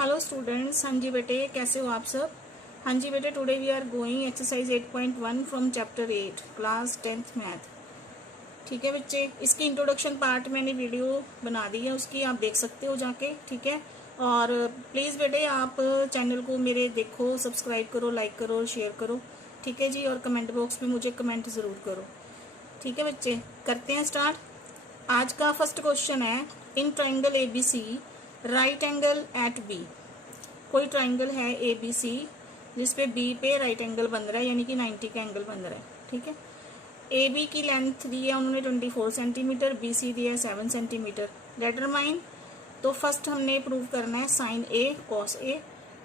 Hello students, हाँ जी बेटे, कैसे हो आप सब। हाँ जी बेटे, today we are going exercise 8.1 from chapter 8 class 10th math. ठीक है बच्चे, इसकी इंट्रोडक्शन पार्ट मैंने वीडियो बना दी है, उसकी आप देख सकते हो जाके। ठीक है, और प्लीज़ बेटे आप चैनल को मेरे देखो, सब्सक्राइब करो, लाइक करो, शेयर करो। ठीक है जी, और कमेंट बॉक्स में मुझे कमेंट ज़रूर करो। ठीक है बच्चे, करते हैं स्टार्ट। आज का फर्स्ट क्वेश्चन है, in triangle ABC right angle at B. कोई ट्राइंगल है ABC जिसपे बी पे राइट एंगल बन रहा है, यानी कि 90 का एंगल बन रहा है। ठीक है, AB की लेंथ दी है उन्होंने 24 सेंटीमीटर, BC दिया है 7 सेंटीमीटर। डिटरमाइन, तो फर्स्ट हमने प्रूव करना है साइन A कॉस A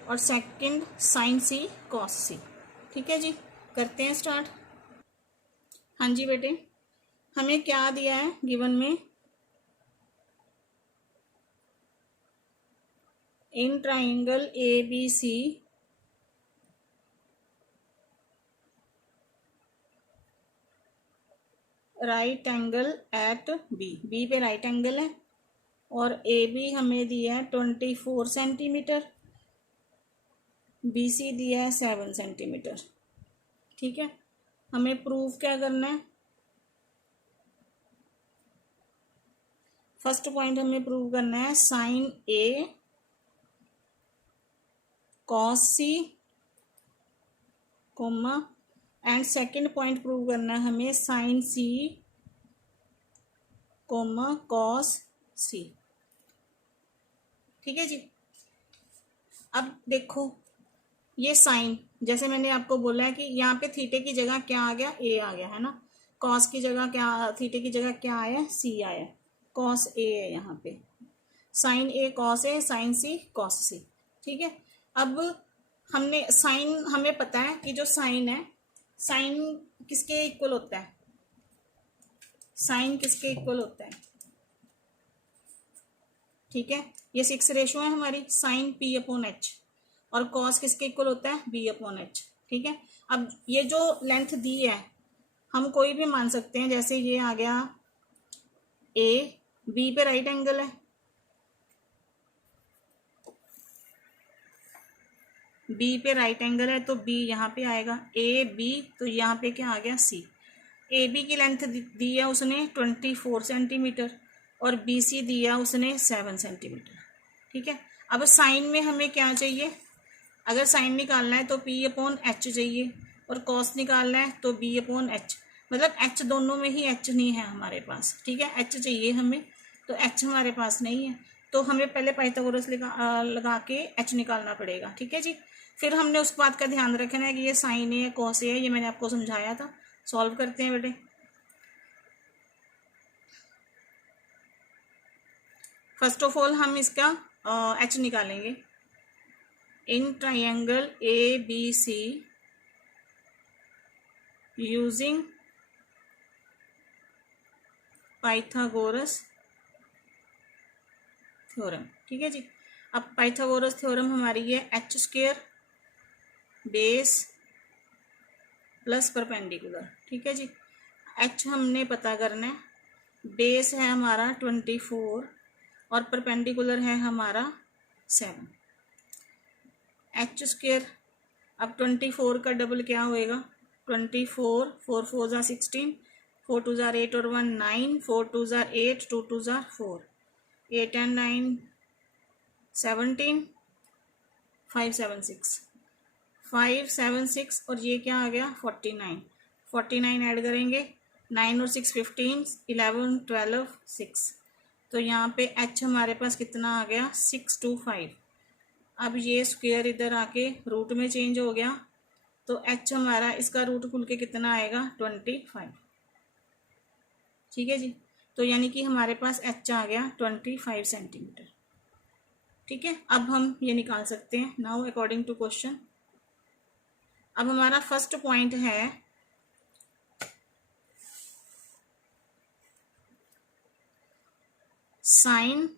और second sine C cos C। ठीक है जी, करते हैं स्टार्ट। हाँ जी बेटे, हमें क्या दिया है गिवन में, in triangle ABC right angle at B पे राइट एंगल है और AB हमें दिया है 24 सेंटीमीटर, BC दिया है 7 सेंटीमीटर। ठीक है, हमें प्रूफ क्या करना है। फर्स्ट पॉइंट हमें प्रूव करना है sine A cos C comma, and second point prove करना है हमें sine C comma cos C। ठीक है जी, अब देखो ये साइन, जैसे मैंने आपको बोला है कि यहाँ पे थीटे की जगह क्या आ गया, A आ गया है ना। कॉस की जगह क्या, थीटे की जगह क्या आया, C आया, कॉस A है यहाँ पे। Sine A cos A, sine C cos C। ठीक है, अब हमने साइन, हमें पता है कि जो साइन है, साइन किसके इक्वल होता है, साइन किसके इक्वल होता है। ठीक है, ये 6 रेशो है हमारी, साइन P/H, और कॉस किसके इक्वल होता है, B/H। ठीक है, अब ये जो लेंथ दी है हम कोई भी मान सकते हैं, जैसे ये आ गया A, B पे राइट एंगल है, B पे राइट एंगल है तो B यहाँ पे आएगा, AB तो यहाँ पे क्या आ गया C। AB की लेंथ दी है उसने 24 सेंटीमीटर और BC दिया उसने 7 सेंटीमीटर। ठीक है, अब साइन में हमें क्या चाहिए, अगर साइन निकालना है तो P/H चाहिए और कॉस निकालना है तो B/H। मतलब H दोनों में ही H नहीं है हमारे पास। ठीक है, H चाहिए हमें, तो H हमारे पास नहीं है, तो हमें पहले पाइथागोरस लगा के H निकालना पड़ेगा। ठीक है जी, फिर हमने उस बात का ध्यान रखना है कि ये साइन है कॉस है, ये मैंने आपको समझाया था। सॉल्व करते हैं बेटे। फर्स्ट ऑफ ऑल हम इसका H निकालेंगे। इन triangle ABC using Pythagoras theorem. ठीक है जी, अब पाइथागोरस थ्योरम हमारी है H² बेस प्लस परपेंडिकुलर। ठीक है जी, H हमने पता करना है, बेस है हमारा 24 और परपेंडिकुलर है हमारा 7। H², अब 24 का डबल क्या होएगा, 24, 4 4 ज़ा 16, 4 2 ज़ा 8 और 1 9, 4 2 ज़ा 8, 2 2 ज़ा 4, 8 and 9 17, 5 7 6, 5 7 6 और ये क्या आ गया 49। 49 ऐड करेंगे, 9 और 6 15, 11 12 6, तो यहाँ पे H हमारे पास कितना आ गया 625। अब ये स्क्वायर इधर आके रूट में चेंज हो गया, तो H हमारा इसका रूट खुल के कितना आएगा 25। ठीक है जी, तो यानी कि हमारे पास H आ गया 25 सेंटीमीटर। ठीक है, अब हम ये निकाल सकते हैं नाउ अकॉर्डिंग टू क्वेश्चन। अब हमारा फर्स्ट पॉइंट है sine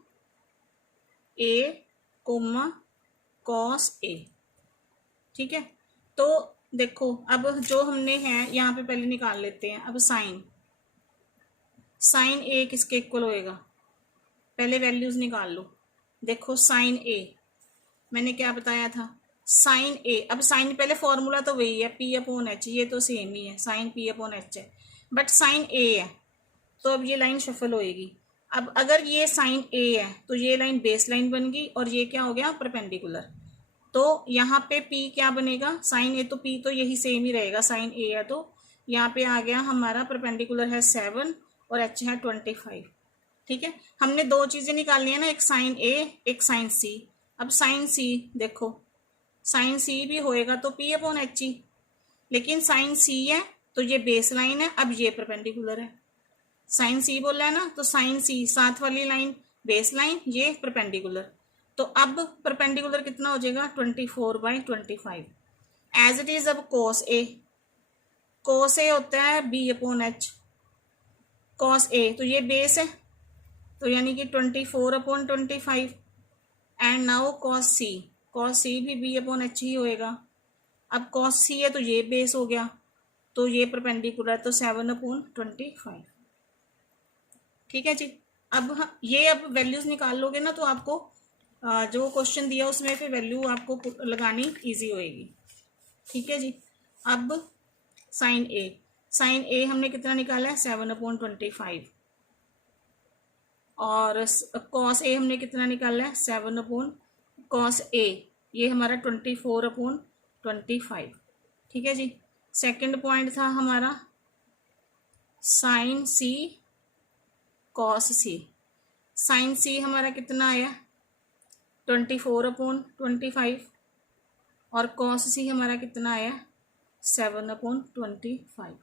A comma cos A। ठीक है, तो देखो अब जो हमने है यहाँ पे पहले निकाल लेते हैं। अब साइन, साइन A किसके इक्वल होएगा, पहले वैल्यूज निकाल लो। देखो साइन A मैंने क्या बताया था, साइन ए। अब साइन पहले फॉर्मूला तो वही है पी अपॉन एच, ये तो सेम ही है, साइन पी अपॉन एच है, बट साइन ए है तो अब ये लाइन शफल होएगी। अब अगर ये साइन ए है तो ये लाइन बेस लाइन बन गई और ये क्या हो गया, परपेंडिकुलर। तो यहाँ पे P क्या बनेगा, साइन ए तो P तो यही सेम ही रहेगा, साइन ए है तो यहाँ पे आ गया हमारा परपेंडिकुलर है 7 और H है 25। ठीक है, हमने दो चीजें निकालनी है ना, एक साइन ए एक साइन सी। अब साइन सी देखो, साइन सी भी होएगा तो P अपॉन एच ही, लेकिन साइन सी है तो ये बेस लाइन है, अब ये परपेंडिकुलर है। साइन सी बोला है ना, तो साइन सी साथ वाली लाइन बेस लाइन, ये परपेंडिकुलर। तो अब परपेंडिकुलर कितना हो जाएगा, 24/25 एज इट इज। अब कोस ए, कोस ए होता है B upon H, cos A तो ये बेस है तो यानी कि 24/25 and now cos C, cos C भी बी अपॉन एच ही होएगा। अब कॉस सी है तो ये बेस हो गया तो ये परपेंडिकुलर तो 7/25। ठीक है जी। अब ये अब वैल्यूज निकाल लोगे ना तो आपको जो क्वेश्चन दिया उसमें फिर वैल्यू आपको लगानी इजी होएगी। ठीक है जी। अब साइन ए, साइन ए हमने कितना निकाला है 7/25 और कॉस ए हमने कितना निकाला है 7 कॉस ए, ये हमारा 24/25। ठीक है जी। सेकंड पॉइंट था हमारा साइन सी कॉस सी, साइन सी हमारा कितना आया 24/25 और कॉस सी हमारा कितना आया 7/25।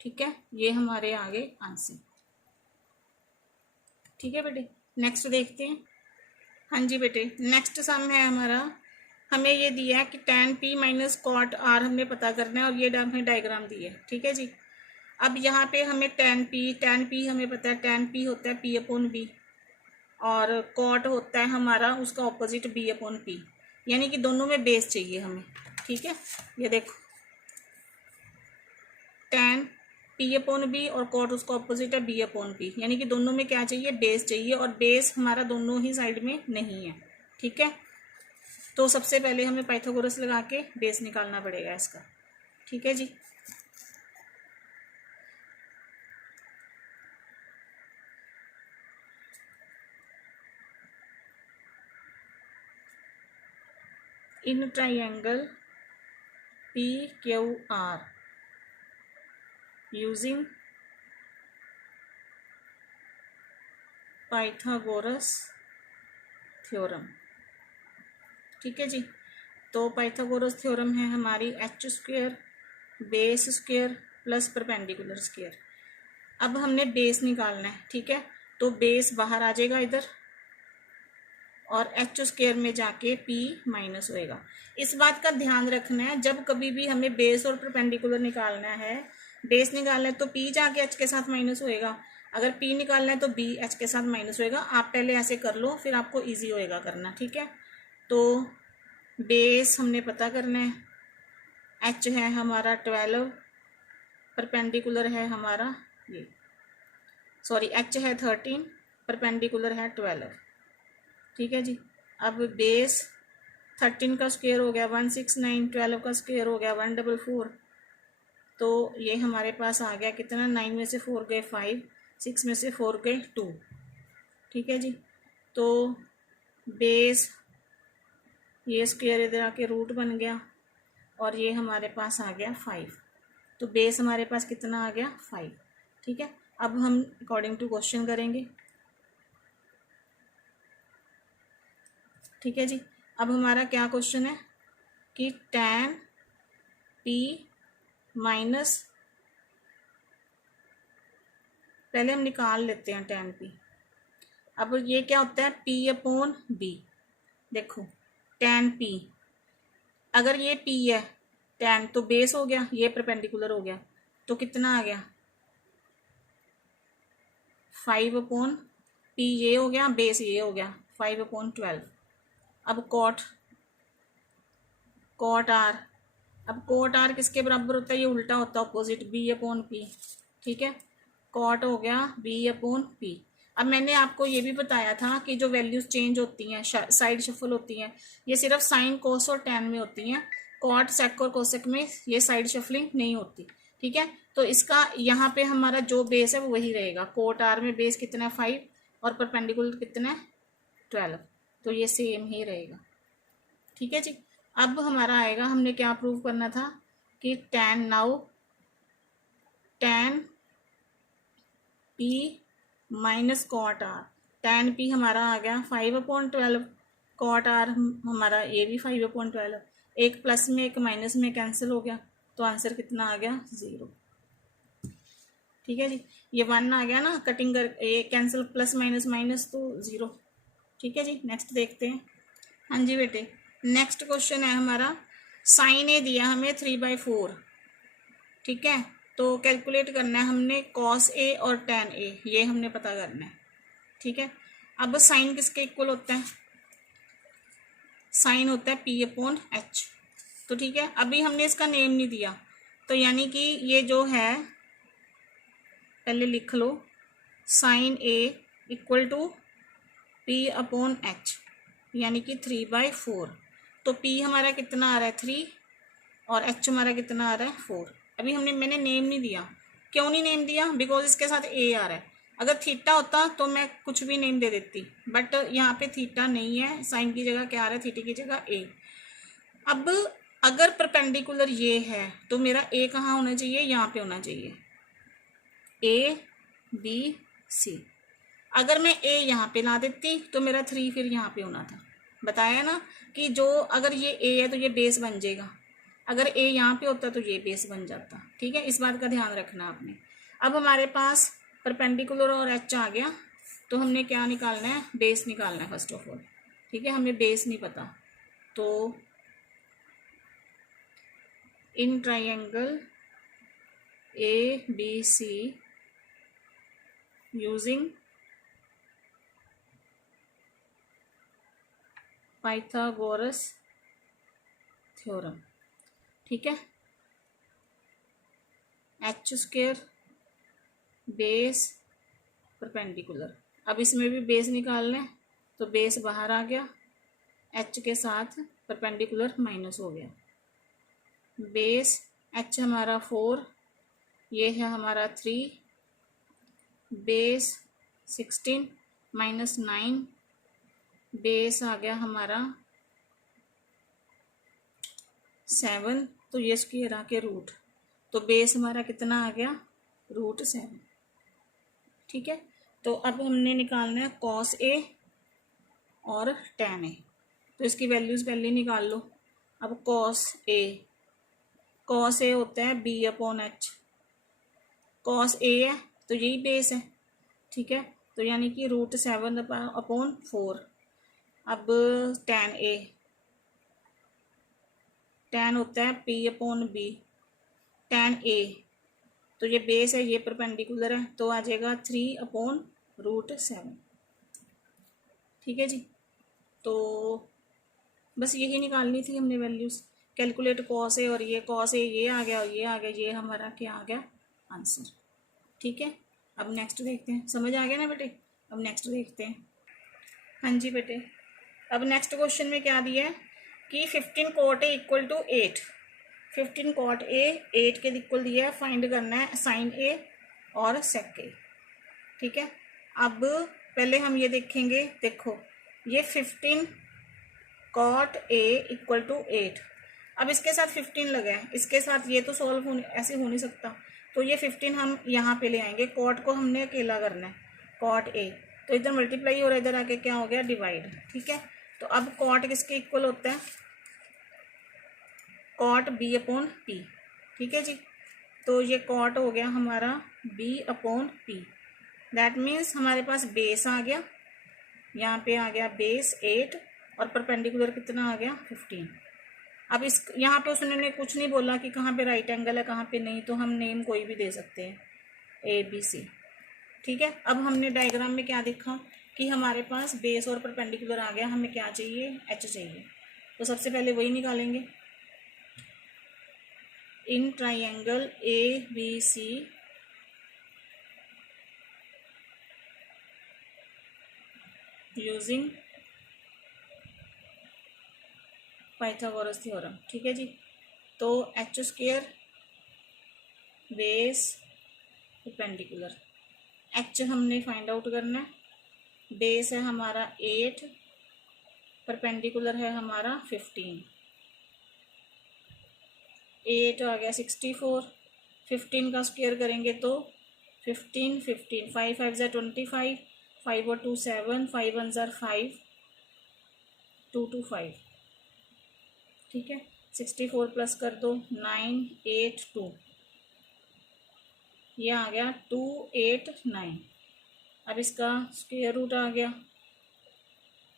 ठीक है, ये हमारे आगे आंसर। ठीक है बेटे, नेक्स्ट देखते हैं। हाँ जी बेटे, नेक्स्ट सम है हमारा, हमें ये दिया है कि tan p minus cot r हमने पता करना है और ये हमें डायग्राम दी है। ठीक है जी। अब यहाँ पे हमें tan p हमें पता है tan p होता है p अपॉन b और कॉट होता है हमारा उसका ऑपोजिट b अपॉन p, यानी कि दोनों में बेस चाहिए हमें। ठीक है, ये देखो tan p अपॉन b और कॉट उसका ऑपोजिट है b अपॉन p, यानी कि दोनों में क्या चाहिए, बेस चाहिए और बेस हमारा दोनों ही साइड में नहीं है। ठीक है, तो सबसे पहले हमें पाइथागोरस लगा के बेस निकालना पड़ेगा इसका। ठीक है जी। In triangle PQR using Pythagoras theorem. ठीक है जी। तो पाइथागोरस थ्योरम है हमारी h² base square plus perpendicular square. अब हमने बेस निकालना है। ठीक है, तो बेस बाहर आ जाएगा इधर और h² में जाके p माइनस होएगा। इस बात का ध्यान रखना है, जब कभी भी हमें बेस और परपेंडिकुलर निकालना है, बेस निकालना है तो p जाके h के साथ माइनस होएगा, अगर p निकालना है तो b h के साथ माइनस होएगा। आप पहले ऐसे कर लो फिर आपको इजी होएगा करना। ठीक है, तो बेस हमने पता करना है, h है हमारा 12, परपेंडिकुलर है हमारा ये सॉरी h है 13, परपेंडिकुलर है 12। ठीक है जी। अब बेस 13 का स्क्वायर हो गया 169, 12 का स्क्वायर हो गया 144, तो ये हमारे पास आ गया कितना, 9 में से 4 गए 5, 6 में से 4 गए 2। ठीक है जी। तो बेस ये स्क्वायर इधर आके रूट बन गया और ये हमारे पास आ गया 5, तो बेस हमारे पास कितना आ गया 5। ठीक है, अब हम अकॉर्डिंग टू क्वेश्चन करेंगे। ठीक है जी। अब हमारा क्या क्वेश्चन है कि tan p माइनस, पहले हम निकाल लेते हैं tan p। अब ये क्या होता है p अपॉन b। देखो tan p, अगर ये p है tan तो बेस हो गया, ये परपेंडिकुलर हो गया, तो कितना आ गया 5 अपॉन p, ये हो गया बेस, ये हो गया 5/12। अब कॉट r, अब कॉट r किसके बराबर होता है, ये उल्टा होता है ऑपोजिट b अपॉन p। ठीक है, कॉट हो गया b अपॉन p। अब मैंने आपको ये भी बताया था कि जो वैल्यूज चेंज होती हैं, साइड शफल होती हैं, ये सिर्फ साइन, कोस और टैन में होती हैं। कॉट, सेक और कोसेक में ये साइड शफलिंग नहीं होती। ठीक है, तो इसका यहाँ पे हमारा जो बेस है वो वही रहेगा। कोट आर में बेस कितना है 5 और परपेंडिकुलर कितना है 12, तो ये सेम ही रहेगा। ठीक है जी। अब हमारा आएगा, हमने क्या प्रूव करना था कि tan now tan p minus cot r, tan p हमारा आ गया 5/12, कॉट आर हमारा ये भी 5/12, एक प्लस में एक माइनस में कैंसिल हो गया, तो आंसर कितना आ गया 0। ठीक है जी, ये 1 आ गया ना, कटिंग कर ये कैंसिल, प्लस माइनस माइनस तो 0। ठीक है जी, नेक्स्ट देखते हैं। हाँ जी बेटे, नेक्स्ट क्वेश्चन है हमारा, साइन ए दिया हमें 3/4। ठीक है, तो कैलकुलेट करना है हमने कॉस ए और टैन ए, ये हमने पता करना है। ठीक है, अब साइन किसके इक्वल होता है? साइन होता है P/H। तो ठीक है, अभी हमने इसका नेम नहीं दिया, तो यानी कि ये जो है, पहले लिख लो, sine A equal to P/H, यानी कि 3/4। तो P हमारा कितना आ रहा है 3 और H हमारा कितना आ रहा है 4। अभी मैंने नेम नहीं दिया। क्यों नहीं नेम दिया? बिकॉज इसके साथ ए आ रहा है। अगर थीटा होता तो मैं कुछ भी नेम दे देती, बट यहाँ पे थीटा नहीं है, साइन की जगह क्या आ रहा है, थीटा की जगह ए। अब अगर परपेंडिकुलर ये है तो मेरा ए कहाँ होना चाहिए? यहाँ पे होना चाहिए, ए बी सी। अगर मैं ए यहाँ पे ला देती तो मेरा 3 फिर यहाँ पे होना था। बताया ना कि जो अगर ये ए है तो ये बेस बन जाएगा, अगर ए यहाँ पे होता तो ये बेस बन जाता। ठीक है, इस बात का ध्यान रखना आपने। अब हमारे पास परपेंडिकुलर और एच आ गया, तो हमने क्या निकालना है? बेस निकालना है फर्स्ट ऑफ ऑल। ठीक है, हमें बेस नहीं पता, तो in triangle A B C using Pythagoras theorem. ठीक है, h² बेस परपेंडिकुलर। अब इसमें भी बेस निकालना है, तो बेस बाहर आ गया, h के साथ परपेंडिकुलर माइनस हो गया। बेस h हमारा 4, ये है हमारा 3, बेस 16 माइनस 9, बेस आ गया हमारा 7, तो ये स्क्वायर आके रूट, तो बेस हमारा कितना आ गया? √7। ठीक है, तो अब हमने निकालना है कॉस ए और टैन ए, तो इसकी वैल्यूज पहले निकाल लो। अब कॉस ए होता है B/H, कॉस ए है तो यही बेस है। ठीक है, तो यानी कि √7/4। अब टैन होता है P/B, टैन ए, तो ये बेस है, ये परपेंडिकुलर है, तो आ जाएगा 3/√7। ठीक है जी, तो बस यही निकालनी थी हमने वैल्यूज। कैलकुलेट कॉस ए, और ये कॉस ए ये आ गया और ये आ गया, ये हमारा क्या आ गया? आंसर। ठीक है, अब नेक्स्ट देखते हैं। समझ आ गया ना बेटे? अब नेक्स्ट देखते हैं। हाँ जी बेटे, अब नेक्स्ट क्वेश्चन में क्या दिया है कि 15 cot A equal to 8। 15 cot A 8 के इक्वल दिया है, फाइंड करना है साइन ए और सेक ए। ठीक है, अब पहले हम ये देखेंगे, देखो ये 15 cot A इक्वल टू 8। अब इसके साथ 15 लगा है, इसके साथ ये तो सॉल्व होने ऐसे हो नहीं सकता, तो ये 15 हम यहाँ पे ले आएंगे। कॉट को हमने अकेला करना है, कॉट ए, तो इधर मल्टीप्लाई और इधर आके क्या हो गया? डिवाइड। ठीक है, तो अब कॉट किसके इक्वल होता है? Cot B/P। ठीक है जी, तो ये कॉट हो गया हमारा B/P। दैट मीन्स हमारे पास बेस आ गया, यहाँ पे आ गया बेस 8 और परपेंडिकुलर कितना आ गया 15। अब इस यहाँ पे उसने कुछ नहीं बोला कि कहाँ पे राइट एंगल है कहाँ पे नहीं, तो हम नेम कोई भी दे सकते हैं, ABC। ठीक है, अब हमने डायग्राम में क्या देखा कि हमारे पास बेस और परपेंडिकुलर आ गया, हमें क्या चाहिए? H चाहिए, तो सबसे पहले वही निकालेंगे। इन triangle ABC using Pythagoras theorem. ठीक है जी। तो H square base perpendicular, H हमने फाइंड आउट करना है, बेस है हमारा 8, परपेंडिकुलर है हमारा 15, 8 आ गया 64, 15 का स्क्वायर करेंगे तो 15, 15, 5 5 ज़ा 25, 5 और 2 7, 5 1 ज़ा 5, 2 2 5। ठीक है, 64 प्लस कर दो 9 8 2, ये आ गया 2 8 9। अब इसका स्क्वायर रूट आ गया,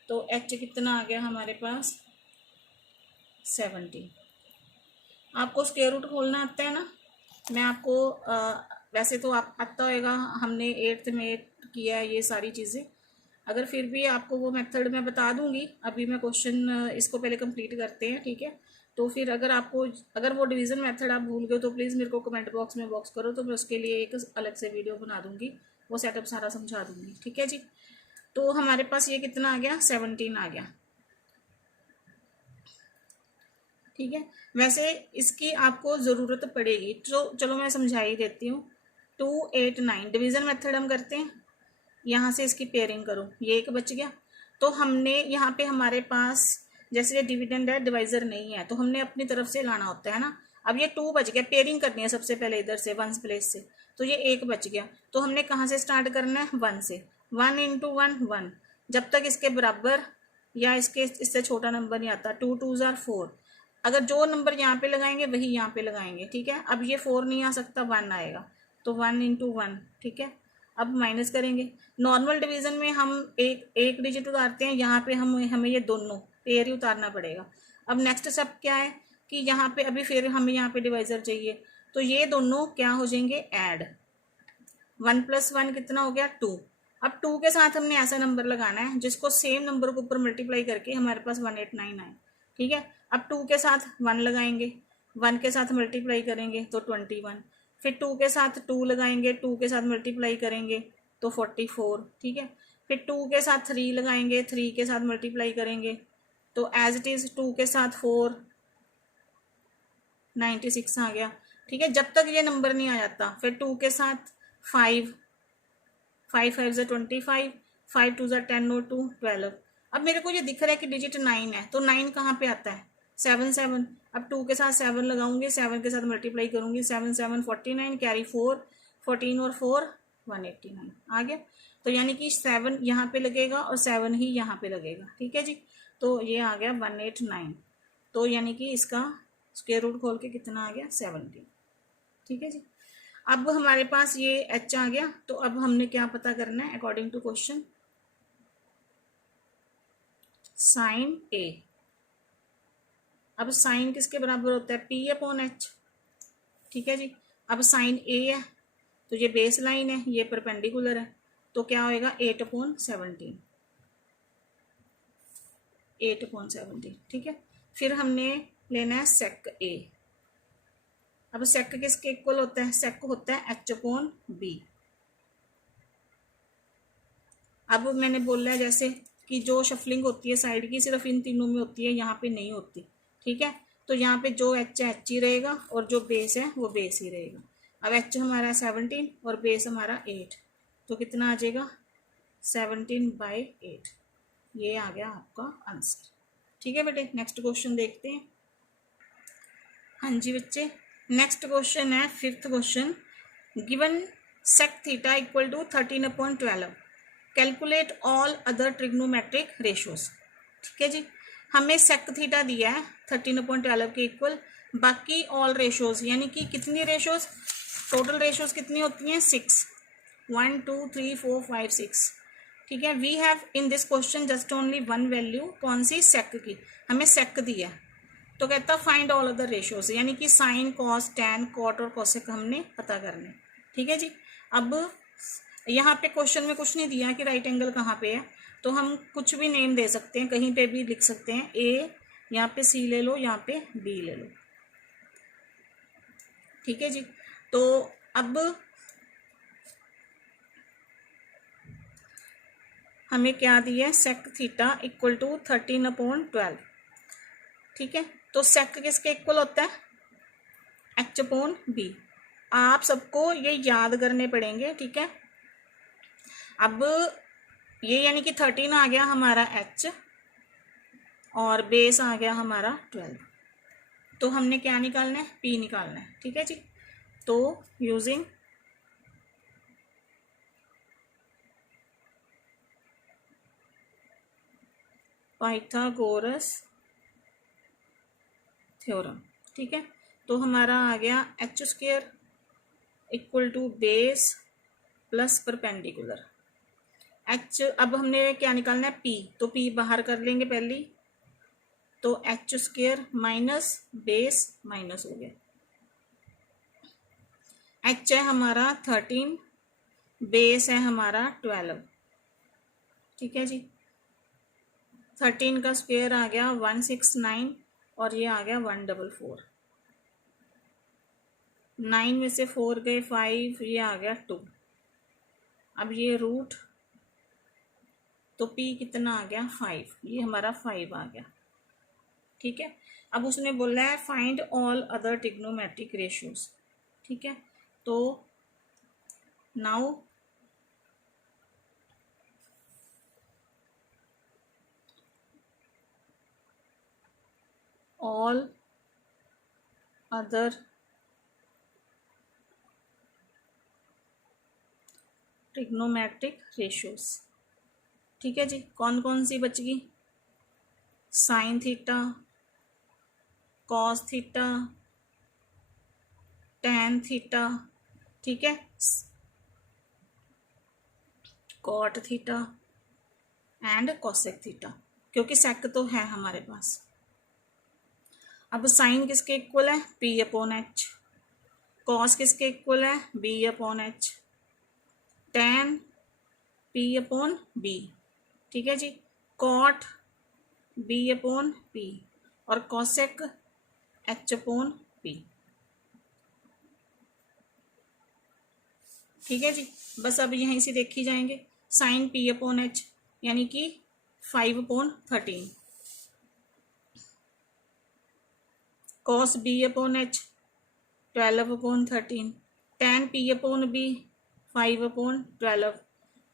तो एच कितना आ गया हमारे पास 70। आपको स्क्वायर रूट खोलना आता है ना? मैं आपको वैसे तो आप आता होएगा, हमने 8th में किया है ये सारी चीज़ें। अगर फिर भी आपको वो मेथड मैं बता दूंगी, अभी मैं क्वेश्चन इसको पहले कंप्लीट करते हैं। ठीक है, तो फिर अगर वो डिवीज़न मेथड आप भूल गए तो प्लीज़ मेरे को कमेंट बॉक्स में बॉक्स करो, तो मैं उसके लिए एक अलग से वीडियो बना दूंगी, वो सेटअप सारा समझा दूंगी। ठीक है जी। तो हमारे पास ये कितना आ गया 17 आ गया। ठीक है, वैसे इसकी आपको ज़रूरत पड़ेगी तो चलो मैं समझा ही देती हूँ। 2 8 9 डिवीज़न मेथड हम करते हैं, यहाँ से इसकी पेयरिंग करो, ये एक बच गया। तो हमने यहाँ पे हमारे पास जैसे ये डिविडेंड है, डिवाइजर नहीं है, तो हमने अपनी तरफ से लाना होता है ना। अब ये 2 बच गया, पेयरिंग करनी है सबसे पहले इधर से 1 प्लेस से, तो ये 1 बच गया। तो हमने कहाँ से स्टार्ट करना है 1 से, 1 इंटू 1 1, जब तक इसके बराबर या इससे छोटा नंबर नहीं आता। 2 2 ज़ार 4, अगर जो नंबर यहाँ पे लगाएंगे वही यहाँ पे लगाएंगे। ठीक है, अब ये 4 नहीं आ सकता, 1 आएगा, तो 1 इंटू 1। ठीक है, अब माइनस करेंगे। नॉर्मल डिवीजन में हम एक डिजिट उतारते हैं, यहाँ पे हमें ये दोनों पेयर ही उतारना पड़ेगा। अब नेक्स्ट स्टेप क्या है कि यहाँ पे अभी फिर हमें यहाँ पे डिवाइजर चाहिए, तो ये दोनों क्या हो जाएंगे ऐड। 1 + 1 कितना हो गया 2। अब 2 के साथ हमने ऐसा नंबर लगाना है जिसको सेम नंबर को ऊपर मल्टीप्लाई करके हमारे पास 189 आए। ठीक है, अब 2 के साथ 1 लगाएंगे, 1 के साथ मल्टीप्लाई करेंगे तो 21, फिर 2 के साथ 2 लगाएंगे, 2 के साथ मल्टीप्लाई करेंगे तो 44। ठीक है, फिर 2 के साथ 3 लगाएंगे, 3 के साथ मल्टीप्लाई करेंगे तो एज इट इज़ 2 के साथ 4 96 आ गया। ठीक है, जब तक ये नंबर नहीं आ जाता, फिर 2 के साथ 5, 5 5 ज़ा 25, 5 2 ज़ा 10 और 2 12। अब मेरे को ये दिख रहा है कि डिजिट 9 है, तो 9 कहाँ पे आता है 7 7। अब 2 के साथ 7 लगाऊंगी, 7 के साथ मल्टीप्लाई करूंगी, 7 7 49, कैरी 4, 14 और 4 189 आ गया। तो यानी कि 7 यहाँ पे लगेगा और 7 ही यहाँ पे लगेगा। ठीक है जी, तो ये आ गया 189। तो यानी कि इसका स्क्वायर रूट खोल के कितना आ गया 17। ठीक है जी, अब हमारे पास ये एच आ गया, तो अब हमने क्या पता करना है अकॉर्डिंग टू क्वेश्चन, साइन ए। अब साइन किसके बराबर होता है P/H। ठीक है जी, अब साइन ए है तो ये बेस लाइन है, ये परपेंडिकुलर है, तो क्या होएगा 8/17, 8/17। ठीक है, फिर हमने लेना है सेक ए। अब सेक किसके इक्वल होता है, सेक होता है H/B। अब मैंने बोला है जैसे कि जो शफलिंग होती है साइड की सिर्फ इन तीनों में होती है, यहाँ पे नहीं होती। ठीक है, तो यहाँ पे जो एच है एच ही रहेगा और जो बेस है वो बेस ही रहेगा। अब एच हमारा 17 और बेस हमारा 8, तो कितना आ जाएगा 17/8। ये आ गया आपका आंसर। ठीक है बेटे, नेक्स्ट क्वेश्चन देखते हैं। हाँ जी बच्चे, नेक्स्ट क्वेश्चन है 5th question. Given sec theta equal to 13/12, calculate all other trigonometric ratios. ठीक है जी, हमें सेक थीटा दिया है 13/12 के इक्वल, बाकी ऑल रेशियोज यानी कि कितनी रेशियोज, टोटल रेशियोज कितनी होती हैं 6, 1 2 3 4 5 6। ठीक है, we have in this question just only 1 value, कौन सी सेक की, हमें सेक दिया है। तो कहता फाइंड ऑल अदर रेशियोज, यानी कि साइन कॉस टैन कॉट और कोसेक हमने पता करने। ठीक है जी, अब यहाँ पे क्वेश्चन में कुछ नहीं दिया कि राइट एंगल कहाँ पे है, तो हम कुछ भी नेम दे सकते हैं, कहीं पे भी लिख सकते हैं, ए यहाँ पे सी ले लो, यहाँ पे बी ले लो। ठीक है जी, तो अब हमें क्या दिया है, सेक थीटा इक्वल टू 13/12। ठीक है, तो सेक किसके इक्वल होता है, h/b। आप सबको ये याद करने पड़ेंगे। ठीक है, अब ये यानी कि 13 आ गया हमारा h और बेस आ गया हमारा 12। तो हमने क्या निकालना है, p निकालना है। ठीक है जी, तो यूजिंग पाइथागोरस थ्योरम। ठीक है, तो हमारा आ गया h² equal to base plus perpendicular h। अब हमने क्या निकालना है, p, तो p बाहर कर लेंगे पहली, तो h² माइनस बेस माइनस हो गया, h है हमारा 13, बेस है हमारा 12। ठीक है जी, 13 का स्क्वायर आ गया 169 और ये आ गया 144। 9 में से 4 गए 5, ये आ गया 2। अब ये रूट, तो p कितना आ गया 5, ये हमारा 5 आ गया। ठीक है, अब उसने बोला है find all other trigonometric ratios. ठीक है, तो now all other trigonometric ratios. ठीक है जी, कौन कौन सी बच गई, sine theta, cos theta, tan theta, ठीक है, cot theta and cosec theta, क्योंकि सेक तो है हमारे पास। अब साइन किसके इक्वल है, p/h। कॉस किसके इक्वल है, b/h। Tan p/b। ठीक है जी, कॉट b/p और कोसेक h/p। ठीक है जी, बस अब यहीं से देखी जाएंगे। साइन p/h यानी कि 5/13, cos b/h 12/13, tan p/b 5/12,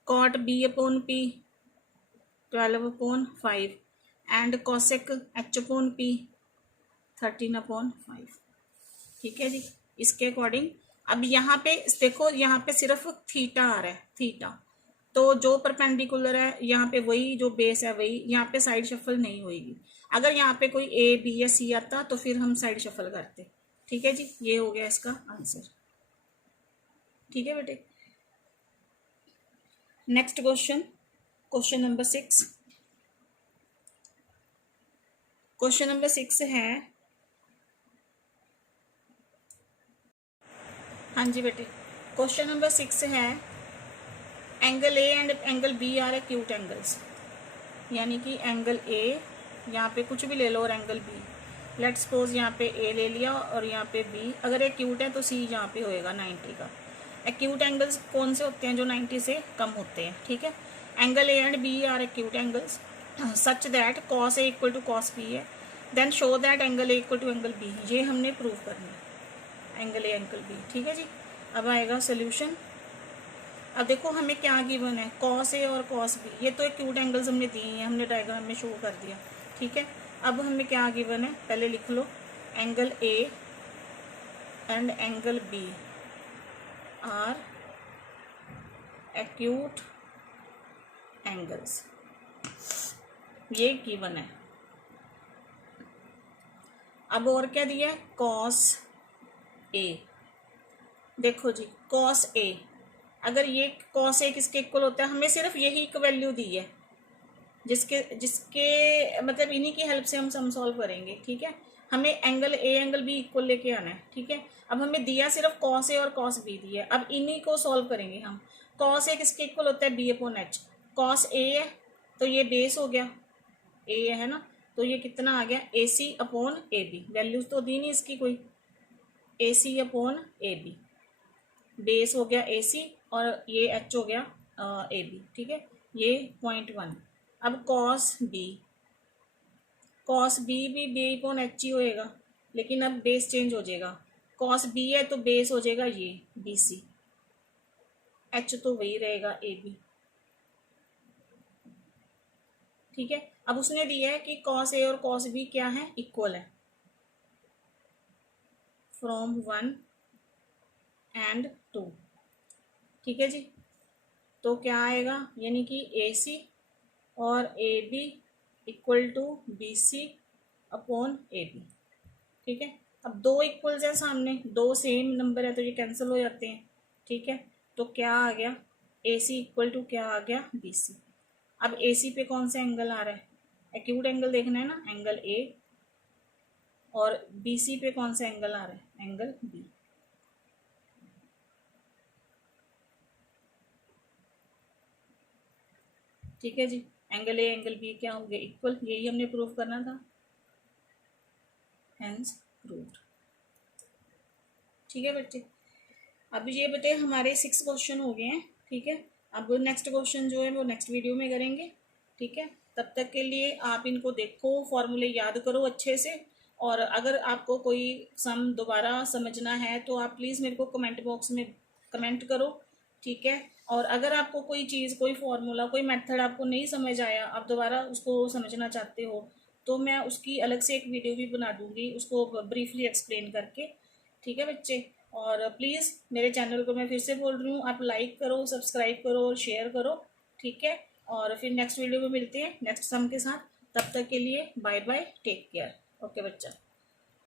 cot b/p 12/5 and cosec h/p 13/5। ठीक है जी, इसके अकॉर्डिंग अब यहाँ पे देखो, यहाँ पे सिर्फ थीटा आ रहा है, थीटा, तो जो परपेंडिकुलर है यहाँ पे वही, जो बेस है वही, यहाँ पे साइड शफल नहीं होगी। अगर यहाँ पे कोई ए बी या सी आता तो फिर हम साइड शफल करते। ठीक है जी, ये हो गया इसका आंसर। ठीक है बेटे, next question, question number 6। Question number 6 है, हाँ जी बेटे, क्वेश्चन नंबर 6 है angle A and angle B are acute angles. यानी कि एंगल ए यहाँ पे कुछ भी ले लो और एंगल बी, लेट सपोज यहाँ पे ए ले लिया और यहाँ पे बी, अगर एक्यूट है तो सी यहाँ पे होएगा 90 का। एक्यूट एंगल्स कौन से होते हैं, जो 90 से कम होते हैं। ठीक है, angle A and B are acute angles such that cos A equal to cos B है, then show that angle A equal to angle B. ये हमने प्रूव करना है, एंगल ए एंगल बी। ठीक है जी, अब आएगा सोल्यूशन। अब देखो हमें क्या गिवन है, कॉस ए और कॉस बी, ये तो एक्यूट एंगल्स हमने दिए हैं, हमने डायग्राम में शो कर दिया। ठीक है, अब हमें क्या गिवन है, पहले लिख लो, angle A and angle B are acute angles, ये गिवन है। अब और क्या दिया है, कॉस ए। देखो जी, कॉस ए, अगर ये कॉस ए किसके इक्वल होता है, हमें सिर्फ यही एक वैल्यू दी है, जिसके जिसके मतलब इन्हीं की हेल्प से हम सम सॉल्व करेंगे। ठीक है, हमें angle A angle B equal लेके आना है। ठीक है, अब हमें दिया सिर्फ कॉस ए और कॉस बी दिया है, अब इन्हीं को सॉल्व करेंगे हम। कॉस ए किसके इक्वल होता है, b/h। कॉस ए है तो ये बेस हो गया, ए है ना, तो ये कितना आ गया, AC/AB। वैल्यूज तो दी नहीं इसकी कोई, AC/AB, बेस हो गया AC और ये H हो गया AB। ठीक है, ये 0.1। अब कॉस बी भी बी अपॉन एच ही होएगा, लेकिन अब बेस चेंज हो जाएगा। कॉस बी है तो बेस हो जाएगा ये बी सी, एच तो वही रहेगा ए बी। ठीक है, अब उसने दिया है कि कॉस ए और कॉस बी क्या है, इक्वल है फ्रॉम 1 एंड 2। ठीक है जी, तो क्या आएगा, यानी कि ए सी और A B equal to B C upon A B. ठीक है, अब दो इक्वल्स है सामने, दो सेम नंबर है तो ये कैंसिल हो जाते हैं। ठीक है, तो क्या आ गया, ए सी इक्वल टू क्या आ गया, बी सी। अब ए सी पे कौन सा एंगल आ रहा है, एक्यूट एंगल देखना है ना, एंगल ए, और बी सी पे कौन सा एंगल आ रहा है, एंगल बी। ठीक है जी, एंगल ए एंगल बी क्या होंगे, इक्वल, यही हमने प्रूव करना था, हेंस प्रूव्ड। ठीक है बच्चे, अब ये बच्चे हमारे 6 क्वेश्चन हो गए हैं। ठीक है, अब नेक्स्ट क्वेश्चन जो है वो नेक्स्ट वीडियो में करेंगे। ठीक है, तब तक के लिए आप इनको देखो, फॉर्मूले याद करो अच्छे से, और अगर आपको कोई सम दोबारा समझना है तो आप प्लीज़ मेरे को कमेंट बॉक्स में कमेंट करो। ठीक है, और अगर आपको कोई चीज़, कोई फॉर्मूला, कोई मेथड आपको नहीं समझ आया, आप दोबारा उसको समझना चाहते हो, तो मैं उसकी अलग से एक वीडियो भी बना दूंगी, उसको ब्रीफली एक्सप्लेन करके। ठीक है बच्चे, और प्लीज़ मेरे चैनल को मैं फिर से बोल रही हूँ, आप लाइक करो, सब्सक्राइब करो और शेयर करो। ठीक है, और फिर नेक्स्ट वीडियो में मिलते हैं नेक्स्ट सम के साथ। तब तक के लिए bye bye, take care. Okay बच्चा।